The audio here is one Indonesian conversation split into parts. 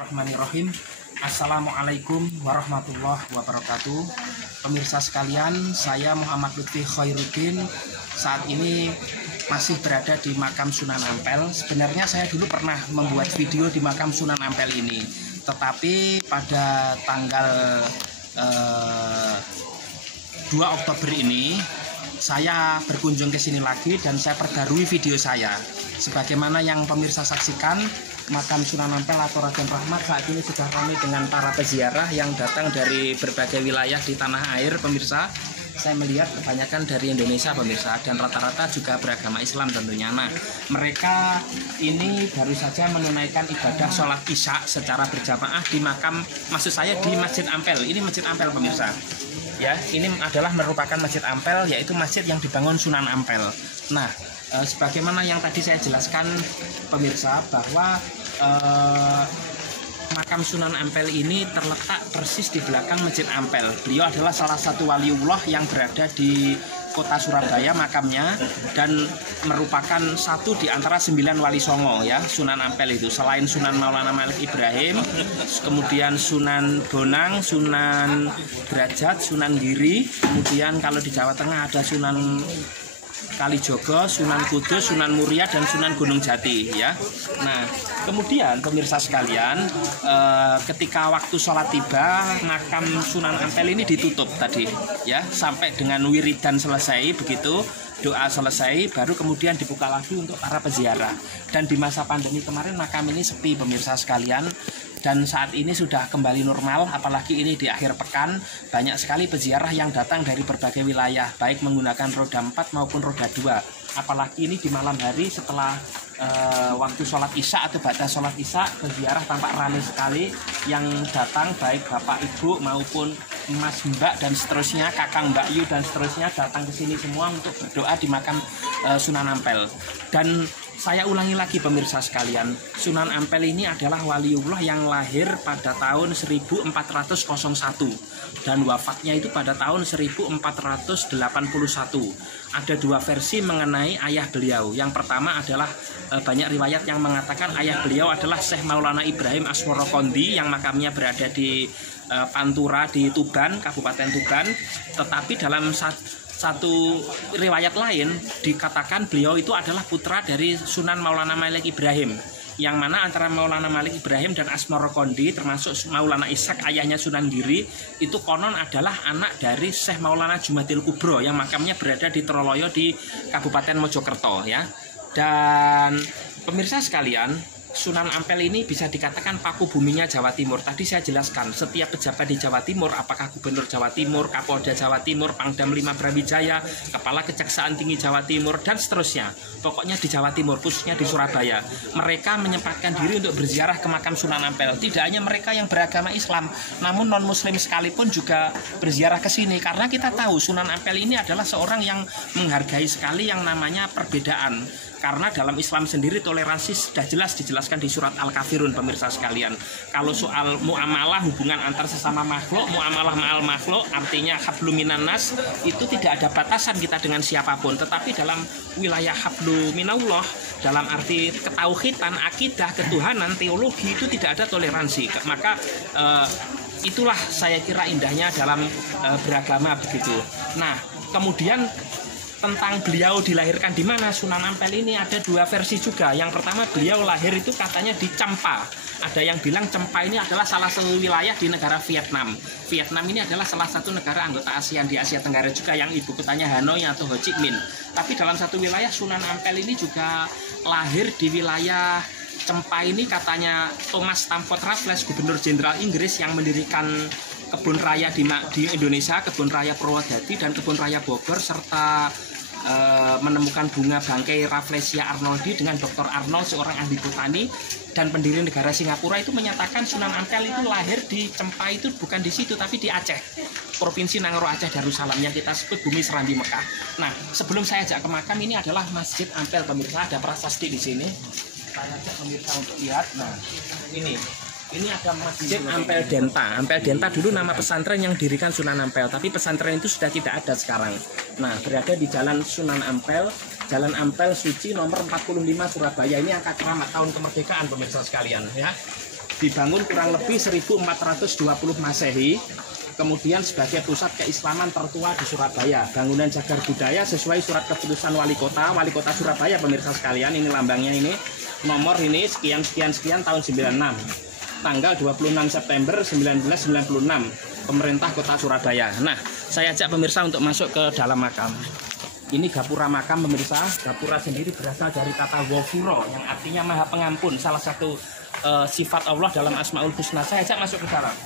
Bismillahirrahmanirrahim. Assalamualaikum warahmatullahi wabarakatuh. Pemirsa sekalian, saya Muhammad Lutfi Khairuddin. Saat ini masih berada di makam Sunan Ampel. Sebenarnya saya dulu pernah membuat video di makam Sunan Ampel ini, tetapi pada tanggal 2 Oktober ini saya berkunjung ke sini lagi dan saya perbarui video saya. Sebagaimana yang pemirsa saksikan, makam Sunan Ampel atau Raden Rahmat saat ini sudah ramai dengan para peziarah yang datang dari berbagai wilayah di tanah air. Pemirsa, saya melihat kebanyakan dari Indonesia pemirsa, dan rata-rata juga beragama Islam tentunya. Nah, mereka ini baru saja menunaikan ibadah sholat isya secara berjamaah di makam, maksud saya di Masjid Ampel. Ini Masjid Ampel pemirsa. Ya, ini adalah merupakan Masjid Ampel, yaitu masjid yang dibangun Sunan Ampel. Nah, sebagaimana yang tadi saya jelaskan pemirsa, bahwa makam Sunan Ampel ini terletak persis di belakang Masjid Ampel. Beliau adalah salah satu waliullah yang berada di kota Surabaya makamnya, dan merupakan satu di antara 9 wali songo ya, Sunan Ampel itu. Selain Sunan Maulana Malik Ibrahim, kemudian Sunan Bonang, Sunan Derajat, Sunan Giri, kemudian kalau di Jawa Tengah ada Sunan Kalijogo, Sunan Kudus, Sunan Muria, dan Sunan Gunung Jati ya. Nah, kemudian pemirsa sekalian, ketika waktu sholat tiba, makam Sunan Ampel ini ditutup tadi ya, sampai dengan wiridan selesai, begitu doa selesai, baru kemudian dibuka lagi untuk para peziarah. Dan di masa pandemi kemarin makam ini sepi pemirsa sekalian, dan saat ini sudah kembali normal, apalagi ini di akhir pekan. Banyak sekali peziarah yang datang dari berbagai wilayah, baik menggunakan roda 4 maupun roda 2. Apalagi ini di malam hari setelah waktu sholat isya atau ba'da sholat isya, peziarah tampak ramai sekali yang datang, baik bapak ibu maupun mas mbak dan seterusnya, kakang mbak yu dan seterusnya, datang ke sini semua untuk berdoa di makam Sunan Ampel. Dan saya ulangi lagi pemirsa sekalian, Sunan Ampel ini adalah waliullah yang lahir pada tahun 1401 dan wafatnya itu pada tahun 1481. Ada 2 versi mengenai ayah beliau. Yang pertama adalah banyak riwayat yang mengatakan ayah beliau adalah Syekh Maulana Ibrahim Asmorokondi yang makamnya berada di Pantura di Tuban, Kabupaten Tuban. Tetapi dalam satu riwayat lain dikatakan beliau itu adalah putra dari Sunan Maulana Malik Ibrahim, yang mana antara Maulana Malik Ibrahim dan Asmorokondi termasuk Maulana Ishak ayahnya Sunan Giri itu konon adalah anak dari Syekh Maulana Jumadil Kubro yang makamnya berada di Troloyo di Kabupaten Mojokerto ya. Dan pemirsa sekalian, Sunan Ampel ini bisa dikatakan paku buminya Jawa Timur. Tadi saya jelaskan, setiap pejabat di Jawa Timur, apakah Gubernur Jawa Timur, Kapolda Jawa Timur, Pangdam 5 Brawijaya, Kepala Kejaksaan Tinggi Jawa Timur, dan seterusnya. Pokoknya di Jawa Timur, khususnya di Surabaya, mereka menyempatkan diri untuk berziarah ke makam Sunan Ampel. Tidak hanya mereka yang beragama Islam, namun non-Muslim sekalipun juga berziarah ke sini. Karena kita tahu Sunan Ampel ini adalah seorang yang menghargai sekali yang namanya perbedaan. Karena dalam Islam sendiri toleransi sudah jelas dijelaskan di surat Al-Kafirun pemirsa sekalian. Kalau soal muamalah, hubungan antar sesama makhluk, muamalah ma'al makhluk, artinya hablum minan nas, itu tidak ada batasan kita dengan siapapun. Tetapi dalam wilayah hablum minallah, dalam arti ketauhidan, akidah, ketuhanan, teologi, itu tidak ada toleransi. Maka itulah saya kira indahnya dalam beragama begitu. Nah, kemudian tentang beliau dilahirkan di mana Sunan Ampel ini ada 2 versi juga. Yang pertama, beliau lahir itu katanya di Champa. Ada yang bilang Champa ini adalah salah satu wilayah di negara Vietnam. Vietnam ini adalah salah satu negara anggota ASEAN di Asia Tenggara juga, yang ibu kotanya Hanoi atau Ho Chi Minh. Tapi dalam satu wilayah Sunan Ampel ini juga lahir di wilayah Champa ini, katanya Thomas Stamford Raffles, Gubernur Jenderal Inggris yang mendirikan kebun raya di Indonesia, kebun raya Purwodadi dan kebun raya Bogor, serta menemukan bunga bangkai Rafflesia arnoldi dengan Dr. Arnold, seorang ahli botani dan pendiri negara Singapura, itu menyatakan Sunan Ampel itu lahir di Champa, itu bukan di situ tapi di Aceh, Provinsi Nangro Aceh Darussalam, yang kita sebut bumi Serambi Mekah. Nah, sebelum saya ajak ke makam, ini adalah Masjid Ampel pemirsa, ada prasasti di sini. Saya ajak pemirsa untuk lihat. Nah, ini ada Masjid Ampel Denta. Ampel Denta dulu nama pesantren yang didirikan Sunan Ampel, tapi pesantren itu sudah tidak ada sekarang. Nah, berada di Jalan Sunan Ampel, Jalan Ampel Suci nomor 45 Surabaya. Ini angka keramat tahun kemerdekaan pemirsa sekalian ya. dibangun kurang lebih 1420 Masehi. Kemudian sebagai pusat keislaman tertua di Surabaya. Bangunan cagar budaya sesuai surat keputusan Wali Kota Surabaya, pemirsa sekalian. Ini lambangnya, ini nomor ini sekian tahun 96. Tanggal 26 September 1996. Pemerintah Kota Surabaya. Nah, saya ajak pemirsa untuk masuk ke dalam makam. Ini gapura makam, pemirsa. Gapura sendiri berasal dari kata Ghafuro yang artinya Maha Pengampun. Salah satu sifat Allah dalam Asmaul Husna. Saya ajak masuk ke dalam.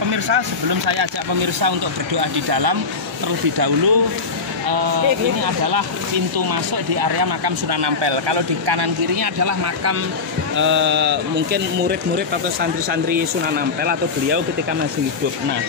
Pemirsa, sebelum saya ajak pemirsa untuk berdoa di dalam, terlebih dahulu ini adalah pintu masuk di area makam Sunan Ampel. Kalau di kanan kirinya adalah makam mungkin murid-murid atau santri-santri Sunan Ampel atau beliau ketika masih hidup. Nah,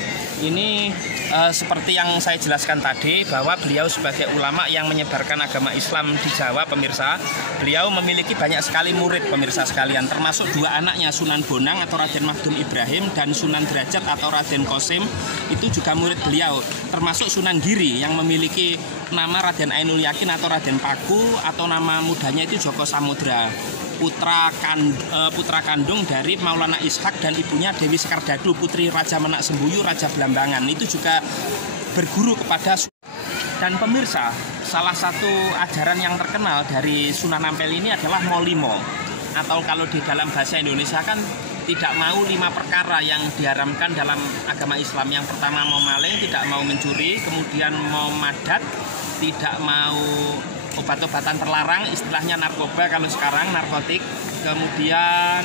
ini seperti yang saya jelaskan tadi, bahwa beliau sebagai ulama yang menyebarkan agama Islam di Jawa, pemirsa, beliau memiliki banyak sekali murid, pemirsa sekalian, termasuk dua anaknya, Sunan Bonang atau Raden Magdum Ibrahim dan Sunan Derajat atau Raden Qasim, itu juga murid beliau, termasuk Sunan Giri yang memiliki nama Raden Ainul Yakin atau Raden Paku, atau nama mudanya itu Joko Samudra, putra kandung dari Maulana Ishak dan ibunya Dewi Sekardadu, putri Raja Menak Sembuyu, Raja Blambangan. Itu juga berguru kepada. Dan pemirsa, salah satu ajaran yang terkenal dari Sunan Ampel ini adalah Molimo, atau kalau di dalam bahasa Indonesia kan tidak mau 5 perkara yang diharamkan dalam agama Islam. Yang pertama mau maling, tidak mau mencuri, kemudian mau madat, tidak mau obat-obatan terlarang, istilahnya narkoba kalau sekarang, narkotik, kemudian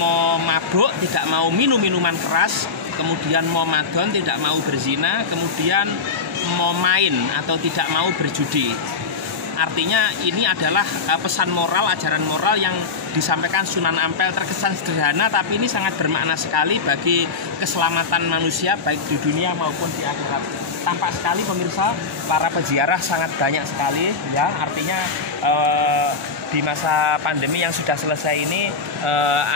mau mabuk, tidak mau minum minuman keras, kemudian mau madon, tidak mau berzina, kemudian mau main atau tidak mau berjudi. Artinya ini adalah pesan moral, ajaran moral yang disampaikan Sunan Ampel, terkesan sederhana tapi ini sangat bermakna sekali bagi keselamatan manusia baik di dunia maupun di akhirat. Tampak sekali pemirsa, para peziarah sangat banyak sekali ya, artinya di masa pandemi yang sudah selesai ini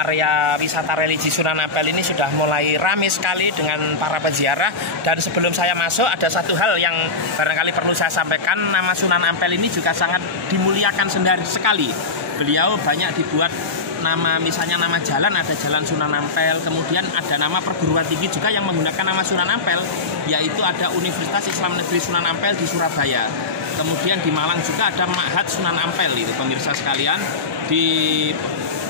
area wisata religi Sunan Ampel ini sudah mulai ramai sekali dengan para peziarah. Dan sebelum saya masuk, ada satu hal yang barangkali perlu saya sampaikan. Nama Sunan Ampel ini juga sangat dimuliakan sekali. Beliau banyak dibuat nama, misalnya nama jalan, ada Jalan Sunan Ampel, kemudian ada nama perguruan tinggi juga yang menggunakan nama Sunan Ampel, yaitu ada Universitas Islam Negeri Sunan Ampel di Surabaya. Kemudian di Malang juga ada Ma'had Sunan Ampel, itu pemirsa sekalian, di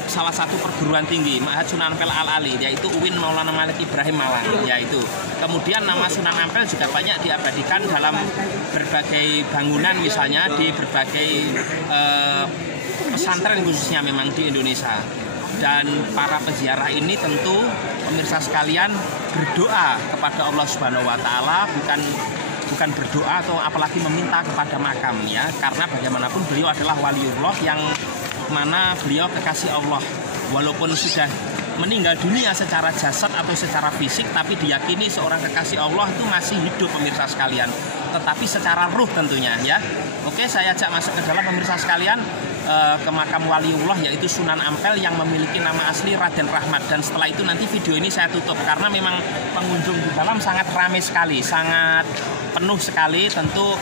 salah satu perguruan tinggi, Ma'had Sunan Ampel Al-Ali, yaitu UIN Maulana Malik Ibrahim Malang, yaitu. Kemudian nama Sunan Ampel juga banyak diabadikan dalam berbagai bangunan, misalnya di berbagai pesantren khususnya memang di Indonesia. Dan para peziarah ini tentu pemirsa sekalian berdoa kepada Allah Subhanahu wa taala, bukan berdoa atau apalagi meminta kepada makam ya, karena bagaimanapun beliau adalah waliullah yang mana beliau kekasih Allah. Walaupun sudah meninggal dunia secara jasad atau secara fisik, tapi diyakini seorang kekasih Allah itu masih hidup pemirsa sekalian, tetapi secara ruh tentunya ya. Oke, saya ajak masuk ke dalam pemirsa sekalian, ke makam waliullah yaitu Sunan Ampel yang memiliki nama asli Raden Rahmat. Dan setelah itu nanti video ini saya tutup karena memang pengunjung di dalam sangat ramai sekali, sangat penuh sekali. Tentu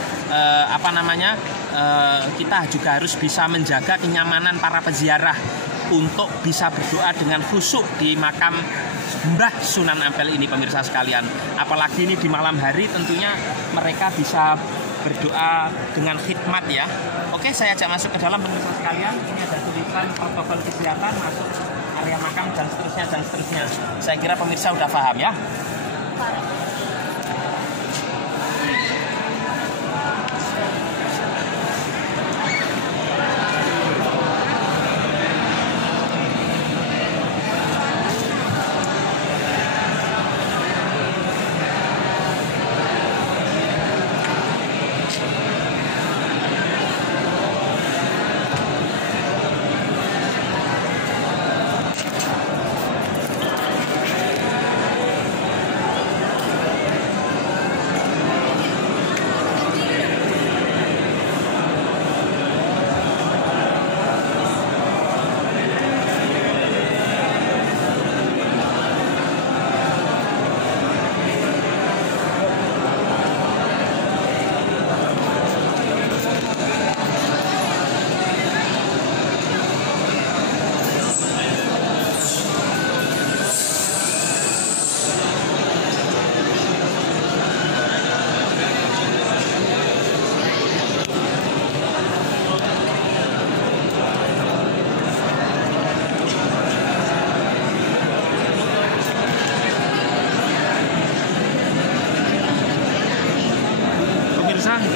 kita juga harus bisa menjaga kenyamanan para peziarah untuk bisa berdoa dengan khusyuk di makam Mbah Sunan Ampel ini pemirsa sekalian. Apalagi ini di malam hari, tentunya mereka bisa berdoa dengan khidmat ya. Oke, saya ajak masuk ke dalam pemirsa sekalian. Ini ada tulisan protokol kesehatan masuk area makam dan seterusnya. Saya kira pemirsa udah paham ya.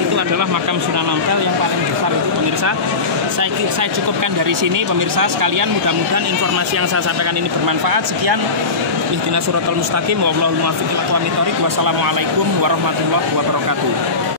itu adalah makam Sunan Ampel yang paling besar itu pemirsa. Saya cukupkan dari sini pemirsa sekalian, mudah-mudahan informasi yang saya sampaikan ini bermanfaat. Sekian, ihdinas siratal mustaqim, wallahul muwaffiq ila aqwamit thoriq. Wassalamualaikum warahmatullahi wabarakatuh.